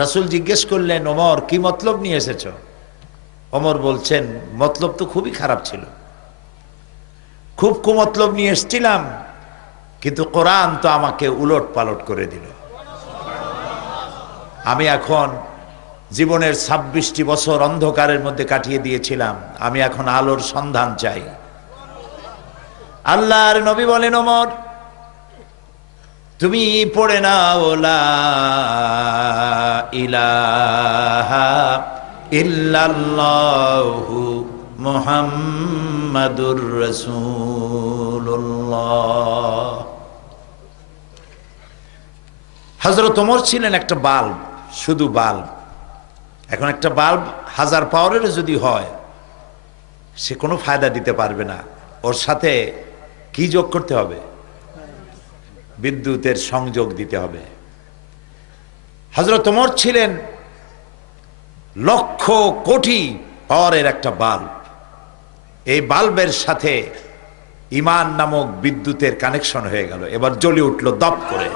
রাসূল জিজ্ঞেস করলেন, ওমর কি মতলব নিয়ে এসেছ? ওমর বলছেন, মতলব তো খুবই খারাপ ছিল, খুব কুমতলব নিয়ে এসেছিলাম, কিন্তু কোরআন তো আমাকে উলট পালট করে দিল। আমি এখন জীবনের 26টি বছর অন্ধকারের মধ্যে কাটিয়ে দিয়েছিলাম, আমি এখন আলোর সন্ধান চাই। আল্লাহর নবী বলেন, ওমর তুমি পড়ে নাও লা ইলাহা ইল্লাল্লাহু মুহাম্মাদুর রাসূলুল্লাহ। হযরত ওমর ছিলেন একটা বাল্ব, শুধু বাল্ব। এখন একটা বাল্ব 1000 পাওয়ারের যদি হয়, সে কোনো ফায়দা দিতে পারবে না। ওর সাথে কি যোগ করতে হবে? বিদ্যুতের সংযোগ দিতে হবে। হযরত ওমর ছিলেন লক্ষ কোটি পাওয়ারের একটা বাল্ব। এই বাল্বের সাথে ঈমান নামক বিদ্যুতের কানেকশন হয়ে গেল, এবার জ্বলে উঠল দপ করে।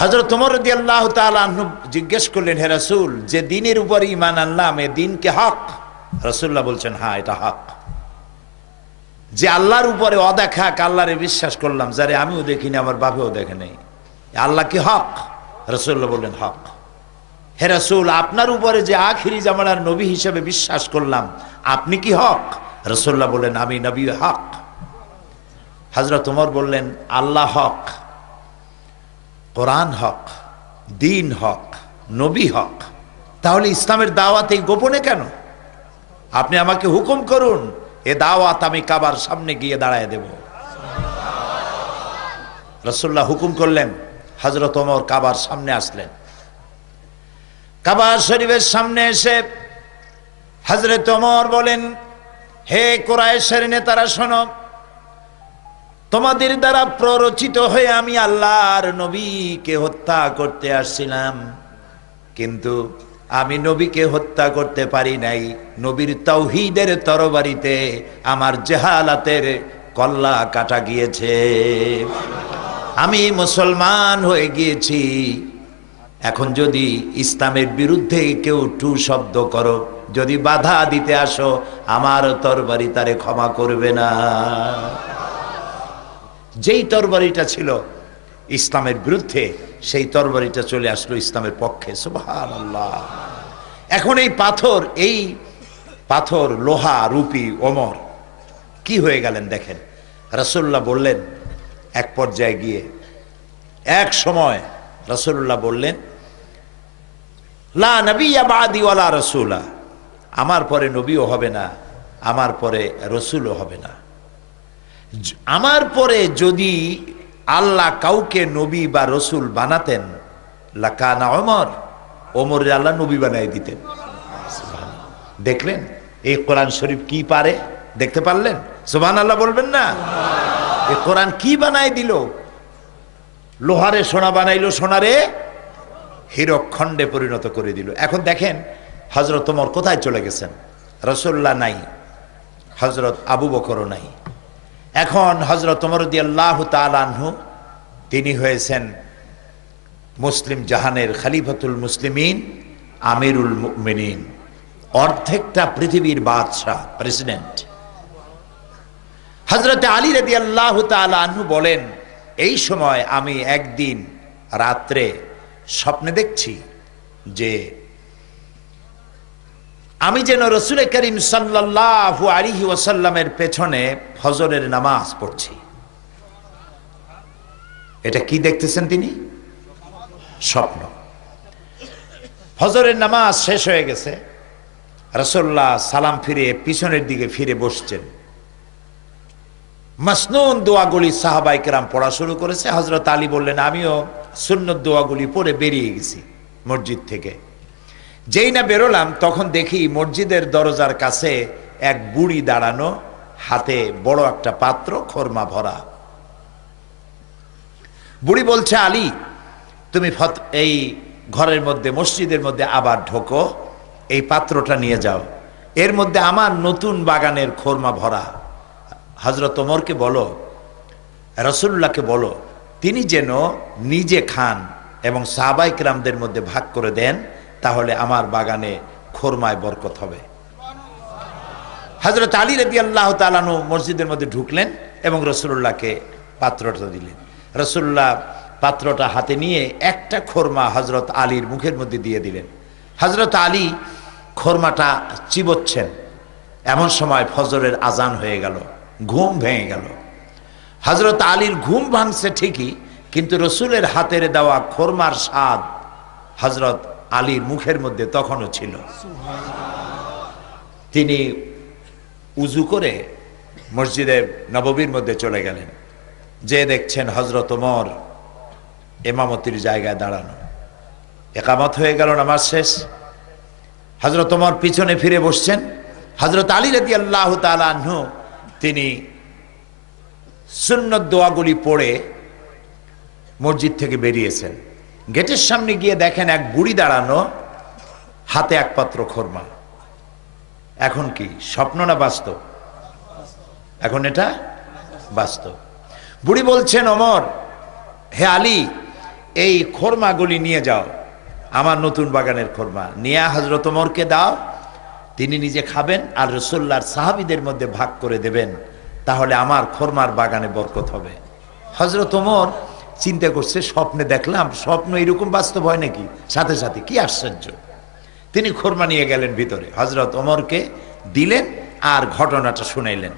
হযরত ওমর রাদিয়াল্লাহু তাআলা আনহু জিজ্ঞেস করলেন, হে রাসূল, যে দ্বীনের উপর ঈমান আনলাম এ দ্বীন কি হক? রাসূলুল্লাহ বলছেন, হ্যাঁ এটা হক। যে আল্লাহর উপরে অদেখা আল্লাহরে বিশ্বাস করলাম, যারে আমিও দেখিনি আমার বাপেও দেখে নেই, আল্লাহ কি হক? রাসূলুল্লাহ বললেন, হক। হে রাসূল, আপনার উপরে যে আখিরি জামানার নবী হিসেবে বিশ্বাস করলাম, আপনি কি হক? রাসূলুল্লাহ বললেন, আমি নবী হক। হযরত ওমর বললেন, আল্লাহ হক, কোরআন হক, দ্বীন হক, নবী হক, তাহলে ইসলামের দাওয়াত এই গোপনে কেন? আপনি আমাকে হুকুম করুন, এ দাওয়াত আমি কাবার সামনে গিয়ে দাঁড়ায় দেব। রাসূলুল্লাহ হুকুম করলেন, হযরত ওমর কাবার সামনে আসলেন। কাবা শরীফের সামনে এসে হযরত ওমর বলেন, হে কুরাইশের নেতারা শোনো, তোমাদের দ্বারা প্ররোচিত হয়ে আমি আল্লাহর নবীকে হত্যা করতে আসছিলাম, কিন্তু আমি নবীকে হত্যা করতে পারি নাই। নবীর তাওহীদের তরবারিতে আমার জাহালাতের কল্লা কাটা গিয়েছে, আমি মুসলমান হয়ে গিয়েছি। এখন যদি ইসলামের বিরুদ্ধে কেউ টু শব্দ করো, যদি বাধা দিতে আসো, আমার তরবারি তারে ক্ষমা করবে না। যেই তরবারিটা ছিল ইসলামের বিরুদ্ধে, সেই তরবারিটা চলে আসলো ইসলামের পক্ষে। সুবহানাল্লাহ। এখন এই পাথর লোহা রূপী ওমর কি হয়ে গেলেন দেখেন। রাসূলুল্লাহ বললেন, এক পর্যায়ে গিয়ে এক সময় রাসূলুল্লাহ বললেন, লা নবিয়্যা বা'দি ওয়ালা রাসূলা, আমার পরে নবীও হবে না, আমার পরে রসুলও হবে না। আমার পরে যদি আল্লাহ কাউকে নবী বা রসুল বানাতেন, লাকানা ওমর, ওমরের আল্লাহ নবী বানাই দিতেন। দেখলেন এই কোরআন শরীফ কি পারে? দেখতে পারলেন? সুবহানাল্লাহ বলবেন না? এই কোরআন কি বানাই দিল? লোহারে সোনা বানাইলো, সোনারে হীরক খণ্ডে পরিণত করে দিল। এখন দেখেন হযরত ওমর কোথায় চলে গেছেন? রাসূলুল্লাহ নাই, হযরত আবু বকরও নাই। এখন হযরত ওমর রাদিয়াল্লাহু তাআলা আনহু তিনি হয়েছেন মুসলিম জাহানের খলিফাতুল মুসলিমিন, আমিরুল মুমিনিন, অর্ধেকটা পৃথিবীর বাদশাহ, প্রেসিডেন্ট। হযরত আলী রাদিয়াল্লাহু তাআলা আনহু বলেন, এই সময় আমি একদিন রাত্রে স্বপ্নে দেখছি যে আমি যেন রাসূল করিম সাল্লাল্লাহু আলাইহি ওয়াসাল্লামের পেছনে ফজরের নামাজ পড়ছি। এটা কি দেখতেছেন তিনি? স্বপ্ন। ফজরের নামাজ শেষ হয়ে গেছে, রাসূলুল্লাহ সালাম ফিরে পিছনের দিকে ফিরে বসছেন। মাসনুন দোয়াগুলি সাহাবায়ে কেরাম পড়া শুরু করেছে। হযরত আলী বললেন, আমিও সুন্নত দোয়াগুলি পড়ে বেরিয়ে গেছি মসজিদ থেকে। যেই না বেরোলাম, তখন দেখি মসজিদের দরজার কাছে এক বুড়ি দাঁড়ানো, হাতে বড় একটা পাত্র খোরমা ভরা। বুড়ি বলছে, আলী তুমি এই ঘরের মধ্যে, মসজিদের মধ্যে আবার ঢোকো, এই পাত্রটা নিয়ে যাও, এর মধ্যে আমার নতুন বাগানের খোরমা ভরা। হযরত ওমরকে বলো, রাসূলুল্লাহকে বলো, তিনি যেন নিজে খান, এবং সাহাবায়ে কেরামদের মধ্যে ভাগ করে দেন, তাহলে আমার বাগানে খোরমায় বরকত হবে। হযরত আলী রাদিয়াল্লাহু তাআলা আনহু মসজিদের মধ্যে ঢুকলেন এবং রাসূলুল্লাহকে পাত্রটা দিলেন। রাসূলুল্লাহ পাত্রটা হাতে নিয়ে একটা খোরমা হযরত আলীর মুখের মধ্যে দিয়ে দিলেন। হযরত আলী খোরমাটা চিবোচ্ছেন, এমন সময় ফজরের আজান হয়ে গেল, ঘুম ভেঙে গেল। হযরত আলীর ঘুম ভাঙছে ঠিকই, কিন্তু রসুলের হাতের দেওয়া খোরমার স্বাদ হযরত আলীর মুখের মধ্যে তখনও ছিল। তিনি উজু করে মসজিদে নববীর মধ্যে চলে গেলেন, যে দেখছেন হযরত ওমর ইমামতির জায়গায় দাঁড়ানো। ইকামত হয়ে গেল, নামাজ শেষ। হযরত ওমর পিছনে ফিরে বসছেন। হযরত আলী রাদিয়াল্লাহু তাআলা আনহু তিনি সুন্নত দোয়াগুলি পড়ে মসজিদ থেকে বেরিয়েছেন। গেটের সামনে গিয়ে দেখেন এক বুড়ি দাঁড়ানো, হাতে এক পাত্র খোরমা। এখন কি স্বপ্ন না বাস্তব? এখন এটা বাস্তব। বুড়ি বলছেন, ওমর, হে আলী, এই খোরমাগুলি নিয়ে যাও, আমার নতুন বাগানের খোরমা, নিয়ে হযরত ওমরকে দাও, তিনি নিজে খাবেন আর রাসূলুল্লাহর সাহাবীদের মধ্যে ভাগ করে দেবেন, তাহলে আমার খোরমার বাগানে বরকত হবে। হযরত ওমর চিন্তা করছে, স্বপ্নে দেখলাম, স্বপ্ন এরকম বাস্তব হয় নাকি? সাথে সাথে কি আশ্চর্য! তিনি খোরমা নিয়ে গেলেন ভিতরে, হযরত ওমরকে দিলেন আর ঘটনাটা শুনাইলেন।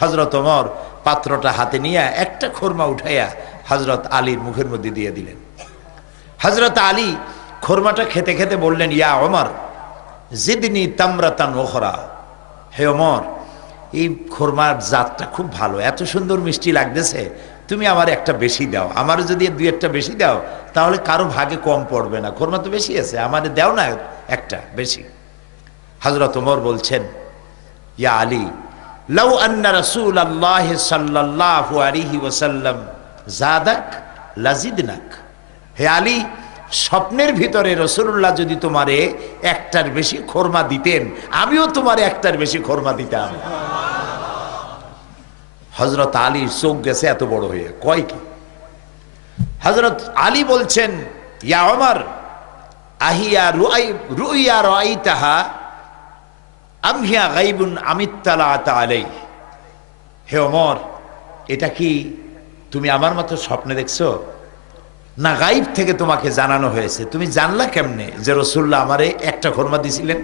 হযরত ওমর পাত্রটা হাতে নিয়ে একটা খোরমা উঠাইয়া হযরত আলীর মুখের মধ্যে দিয়ে দিলেন। হযরত আলী খোরমাটা খেতে খেতে বললেন, ইয়া ওমর জিদনি তামরাতান উখরা, হে ওমর, এই খোরমার জাতটা খুব ভালো, এত সুন্দর মিষ্টি লাগতেছে, তুমি আমার একটা বেশি দাও। আমার যদি দুই একটা বেশি দাও তাহলে কারো ভাগে কম পড়বে না, খোরমা তো বেশি আছে, আমাদের দাও না একটা বেশি। হযরত ওমর বলছেন, ইয়া আলী, লাউ আন্না রাসূলুল্লাহ সাল্লাল্লাহু আলাইহি ওয়াসাল্লাম জাদাক লাজিদনাক। হে আলী, স্বপ্নের ভিতরে রাসূলুল্লাহ যদি তোমারে একটার বেশি খোরমা দিতেন, আমিও তোমারে একটার বেশি খোরমা দিতাম। হযরত আলীর চোখ গেছে এত বড় হয়ে, কয় কি? হযরত আলী বলছেন, ইয়া ওমর, আহিয়া রুইয়া রাইতাহা আম হিয়া গায়বুন আমিত্তালাত আলাই। হে ওমর, এটা কি তুমি আমার মতো স্বপ্নে দেখছো, না গায়ব থেকে তোমাকে জানানো হয়েছে? তুমি জানলা কেমনে যে রাসূলুল্লাহ আমারে একটা খোরমা দিছিলেন?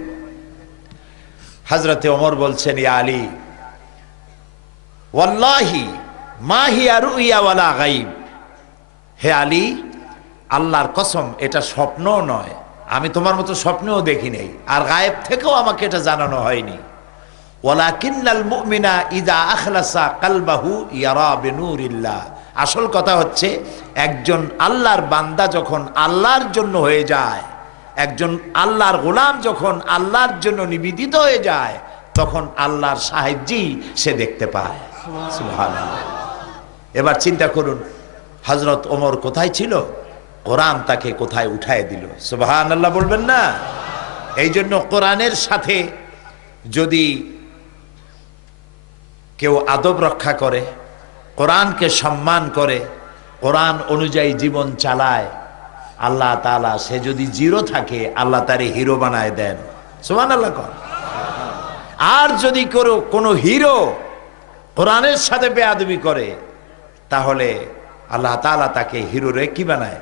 হযরতে ওমর বলছেন, ইয়া আলী, ওয়াল্লাহি মা হিয়া রুইয়া ওয়ালা গায়ব। হে আলী, আল্লাহর কসম, এটা স্বপ্নও নয়, আমি তোমার মতো স্বপ্নেও দেখি নাই, আর গায়েব থেকেও আমাকে এটা জানানো হয়নি। ওয়ালাকিন্নাল মুমিনা ইযা আখলাসা কলবাহু ইয়ারা বিনুরিল্লাহ। আসল কথা হচ্ছে, একজন আল্লাহর বান্দা যখন আল্লাহর জন্য হয়ে যায়, একজন আল্লাহর গোলাম যখন আল্লাহর জন্য নিবেদিত হয়ে যায়, তখন আল্লাহর সাহায্যই সে দেখতে পায়। সুবহানাল্লাহ। এবার চিন্তা করুন, হযরত ওমর কোথায় ছিল, কোরআন তাকে কোথায় উঠায় দিল। সুবহানাল্লাহ বলবেন না? এই জন্য কোরআনের সাথে যদি কেউ আদব রক্ষা করে, কোরআনকে সম্মান করে, কোরআন অনুযায়ী জীবন চালায়, আল্লাহ তাআলা, সে যদি জিরো থাকে আল্লাহ তারে হিরো বানায় দেন। সুবহানাল্লাহ। আর যদি কোনো হিরো কোরআনের সাথে বেয়াদবি করে, তাহলে আল্লাহ তাআলা তাকে হিরোরে কি বানায়?